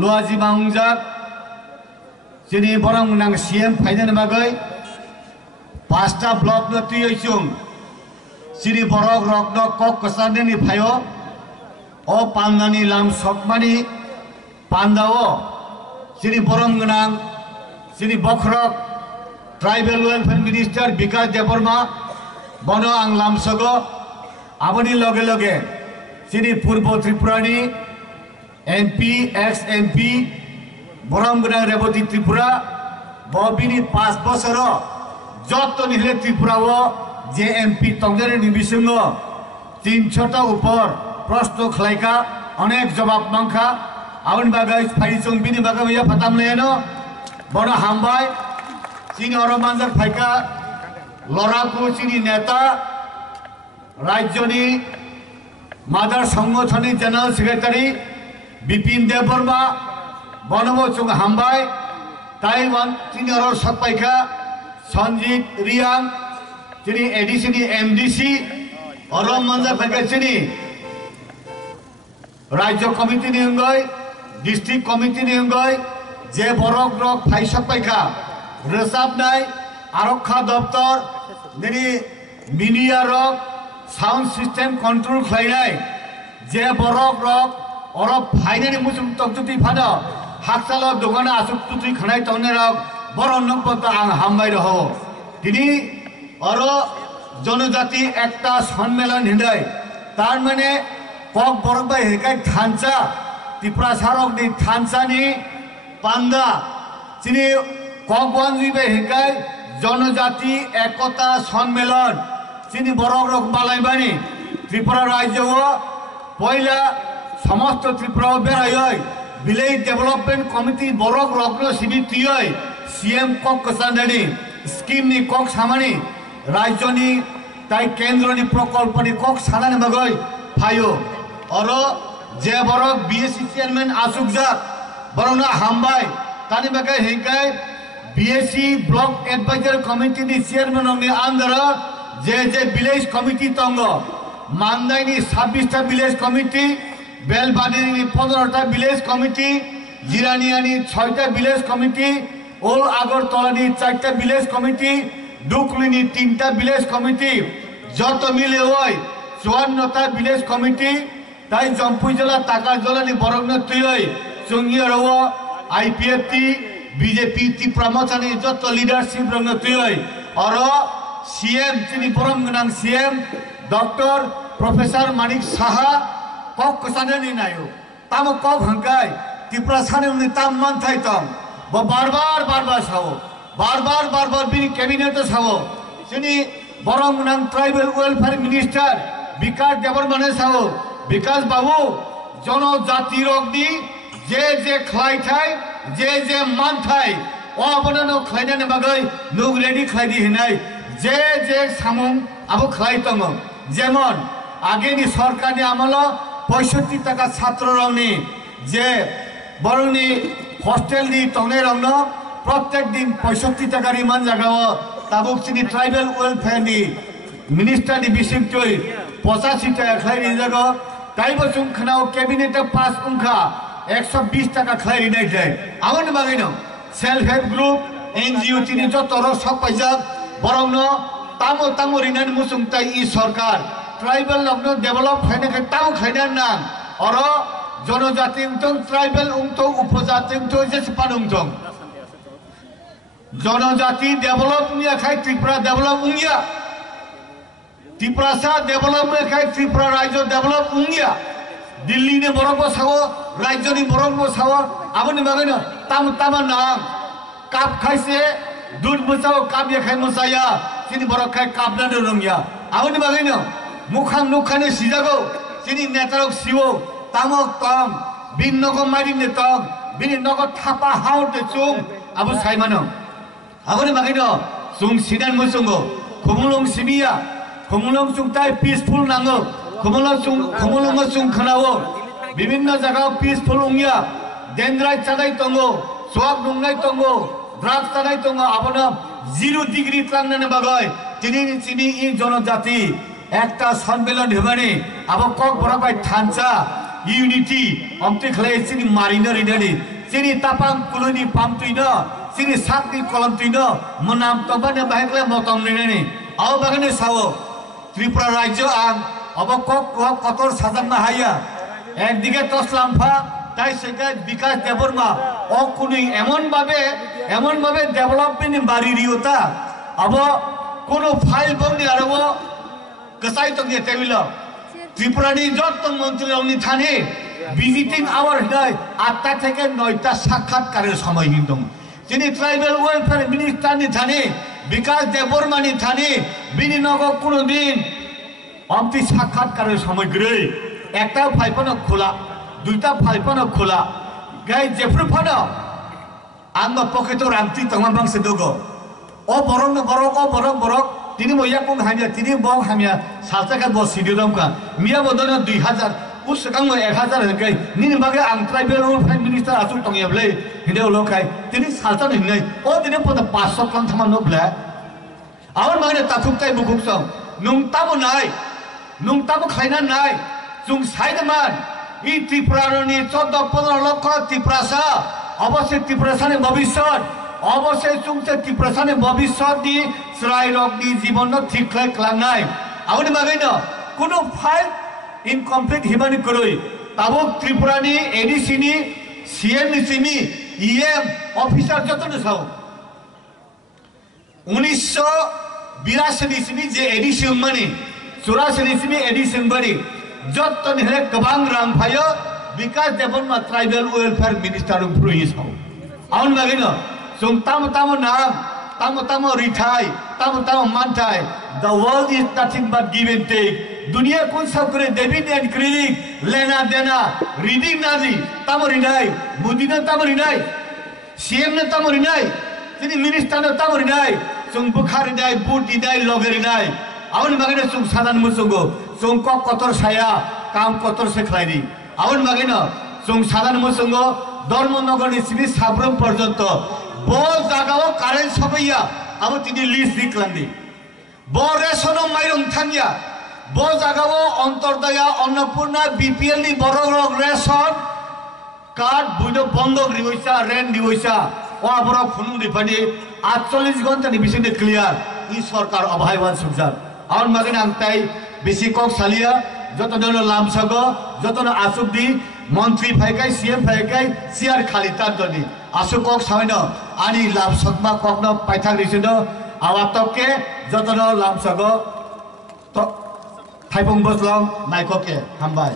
लुआजी मांगजाक जोंनि बरं नां सीएम फाइनानि बागै 5टा ब्लक न तुयैसुं सिरि बरक रक्न कक कसारनि फायो ओ पान्दानि लाम सकमानि पान्दाओ सिरि बरम गनां सिरि बखरक ट्राइबल वेलफेयर मिनिस्टर विकास देबबर्मा बनो आं लामसगो आबनि लगे लगे सिरि पूर्व त्रिपुरानि एमपी एक्स एमपी बरम गनां रेवती त्रिपुरा बबिनि 5 बोसोर जत निले त्रिपुराओ जे एमपी तंगदेरनि बिसंगो 300टा ऊपर प्रश्न खलायका अनेक जवाब मांखा आबनि बागै फाइसुं बिनि बागै या फातामलेनो बनो हामबाय चीनी अरमानजार फाइका लड़ाकू चीनी नेता राज्यनि मादार संगठननि जनरल सेक्रेटारि बिपिन देबबर्मा बनबो चुंग हामबाय ताइवान चीनी अरर सकपाइका संजीत रियांग चीनी एडीसी एमडीसी अरमानजार फाइका चीनी राज्य कमिटी नि अंगय डिस्ट्रिक्ट कमिटी नि अंगय जे बरक रक फाइसक पाइका रोजाबनाय आरक्षा दफ्तर दिनै मिडिया रक साउंड सिस्टम कंट्रोल खालायनाय जे बरक रक अरब फाइनानि मुसुम तकजुति फानो हाकसाल दखाना आसुक तुति खानाय तने रक बरन पत आं हामबाय रहो दिनै अर जनजाति एकता सम्मेलन हिंदाय तार माने कक बरक बाय हेकाय थानसा त्रिपुरा सारकनि थानसानि पांदा चिनी ककवानजी बे हेकाय जनजाति एकता सम्मेलन चिनी बरक रक बालायबानी त्रिपुरा राज्यो पहला समस्त त्रिपुरा बेरायै विलेज डेवलपमेंट कमिटी बरक रक समितियै सीएम कक कसानदानि स्कीम नि कक सामानि राज्यनि ताई केंद्रनि प्रकल्पनि कक सानानि बागै फायो और जे बरक बीएससी चेयरमैन आसुकजाक बरना हामबाय तानि बागै हेकाय बीएससी ब्लॉक एडवाइजर कमिटी नि चेयरमैन नि अंदर जे विलेज कमिटी तंग मांदाइनि 26टा विलेज कमिटी बेलबादीनि 15टा विलेज कमिटी जिरानियानि 6टा विलेज कमिटी ओल आगरतलानि 4टा विलेज कमिटी डुकलिनि 3टा विलेज कमिटी जत मिले होय 54टा विलेज कमिटी ताई जम्पुई जिला ताका जिलानि बरगन तुयै जोंनि रव आईपीएफटी बीजेपी त्रिपुरा मोर्चानि जत लीडरशिप रंग तुयै और सीएम चिनी बरम गनां CM doctor professor Manik Saha कक कसाननि नायो ताम कक हंकाय त्रिपुरा साननि ताम मानथाय तम बार बार सावो बार बार बिनि कैबिनेट सावो चिनी बरम गनां ट्राइबल वेलफेयर मिनिस्टर विकास देबबर्माने सावो विकास बाबू जनजाति रगनि जे खलायथाय जे मानथाय अबनो खलायनानि बागै नुग रेडी खलायदि हिनाय जे सामुं आबो खलाय दङ जेमन आगेनि सरकारनि आमल 65 टाका छात्र रंनि जे बरंनि हस्टेलनि तंने रंनो प्रत्येक दिन 65 टाका रिमान जागाव ताबुकसिनि ट्राइबल वेलफेयरनि मिनिस्टारनि बिसिमतै 85 टाका खलायनि जागो ताइबो सुंखनाव कैबिनेट पास उंखा 120 टाका खलायनि जाय आवन बागैनो सेल्फ हेल्प ग्रुप एनजीओ तिनि जतर सब पाइजा बरंनो तामो रिनानि मुसुंगताय इ सरकार ट्राइबल लग्न डेभलप खायनाय ताव खायनान ना और जनजाति उंथं ट्राइबल उंथं उपजाति उंथं जेसे पानुंथं जनजाति डेभलप निया खाय त्रिपुरा डेभलप उंगिया त्रिपुरा सा डेभलप खाय त्रिपुरा राज्य डेभलप उंगिया दिल्ली ने बरंबो सावो राज्य नि बरंबो सावो आबनि बागैनो ताम नां काप खायसे दूध मुसाव काप या खाय मुसाया चिनी बरक खाय कापनानो रोंगिया आबनि बागैनो मुखां नुखानि सिजागौ चिनी नेतारक सिवो तामक तम बिन नगो मारिने तम बिनि नगो थापा हाउते चुं आबु साइमानो आबनि बागैनो सुं सिदान मुसुंगो खुमुलुं सिमिया खुमुलुं सुंताय पीसफुल नांगो खुमुलुं सुं खनावो विभिन्न जगह peaceful Ungiya देंद्राय चानाय तंगो swag नुंनाय तंगो drugs चानाय तंगो आबनो 0 degree त्रांनाने बागै चिनी इ जनजाति एकता सम्मेलन हेबानि आबो कक बराबाय थानसा unity omti khlai sini marina rinani sini tapang kuluni pamtuina sini sakni kolamtuina monam tobane bahekle motom rinani au bagane sawo Tripura রাজ্য আং অবকক কতর সাজান হাইয়া একদিকে তসলামফা তাই সেটা বিকাশ দেববর্মা ও কোনি এমন ভাবে ডেভেলপমেন্ট বাড়ি রিওতা আব কোন ফাইল বংনি আরব কসাই তো নিয়ে টেবিল ত্রিপুরানি যত মন্ত্রী অমনি থানে ভিজিটিং আওয়ার হয় 8টা থেকে 9টা সাক্ষাৎকারের সময় কিন্তু তিনি ট্রাইবাল ওয়েলফেয়ার মিনিস্টার নি থানে বিকাশ দেববর্মানি থানে বিনিনগর কোনদিন অমতি সাক্ষাৎকারের সময় গ্রে একটা ফাইপানো খোলা দুইটা ফাইপানো খোলা গাই জেফ্রু ফানো আঙ্গ পকেট রামতি তমা বাংসে দগো ও বরং বরক তিনি মইয়া কোন হামিয়া তিনি বং হামিয়া সালটাকা বস সিডিরমকা মিয়া বদন 2000 উসকাং 1000 গাই নিনি বাগে আং ট্রাইবেল ওয়েলফেয়ার মিনিস্টার আতু টংয়াবলে হিন্দে লোকাই তিনি সালটা নিনে ও দিনে পদ 500 কাম থামা নবলা আমার মানে তাথুকতাই বুকুকসং নুংতামো নাই নুংতামো খাইনা নাই জুং সাইদমান ই ত্রিপুরারনি 14-15 লক্ষ ত্রিপুরাসা অবশ্যই ত্রিপুরাসানে ভবিষ্যৎ অবশ্যই চুংসে ত্রিপুরাসানে ভবিষ্যৎ দি শ্রাই রগনি জীবন ঠিক খাইক্লাংনাই আউনি মাগাইন কোন ফাইল ইনকমপ্লিট হিমানি করই তাবক ত্রিপুরানি এডিসিনি সিএম নিসিমি ইএম অফিসার যতন সাও 1982 যে এডিশন মানে 84 এডিশন বাড়ি যতন হেলে গোবাং রামফায় Bikash Debbarma tribal welfare minister প্রুইস হাও আউন লাগিন जों तामो नाम तामो रिथाय तामो मानथाय the world is nothing but give and take दुनिया कौन सब करे डेबिट एंड क्रेडिट लेना देना रीडिंग नाजी तामो रिनाय मोदी ने तामो रिनाय सीएम ने तामो रिनाय तिनी मिनिस्टार ने तामो रिनाय जों बुखार रिनाय बुट रिनाय लगे रिनाय आउन मागेनो जों सादान मुसुगो जों कतर साया काम कतर से खलाइनि आउन मागेनो जों सादान मुसुगो धर्मनगरनि सिबि साब्रम पर्यन्त बो जागाव कारेन्ट सफैया अब तिनी लिस्ट दिक्लांदि बो रेशनो माइरं थांया बो जागाव अंतरदया अन्नपूर्णा बीपीएल नि बरग रेशन कार्ड बुइनो बंद रिवैसा रेंट दिवैसा ओ आबरा फुनुं दिफानि 48 घंटा नि बिसिनि क्लियर इ सरकार अभायवान सुबजार आउन मागेन आंताय बेसि कक सालिया जतन लामसग जतन आसुबदि मंत्री फाइकाय सीएम फाइकाय सिआर खालितार दनि आसु कक साइन आनि लामसगमा ककनो पाइथाक रिसिनो आवातके जतन लामसग तो थाइपं बसलं नायकके हामबाय।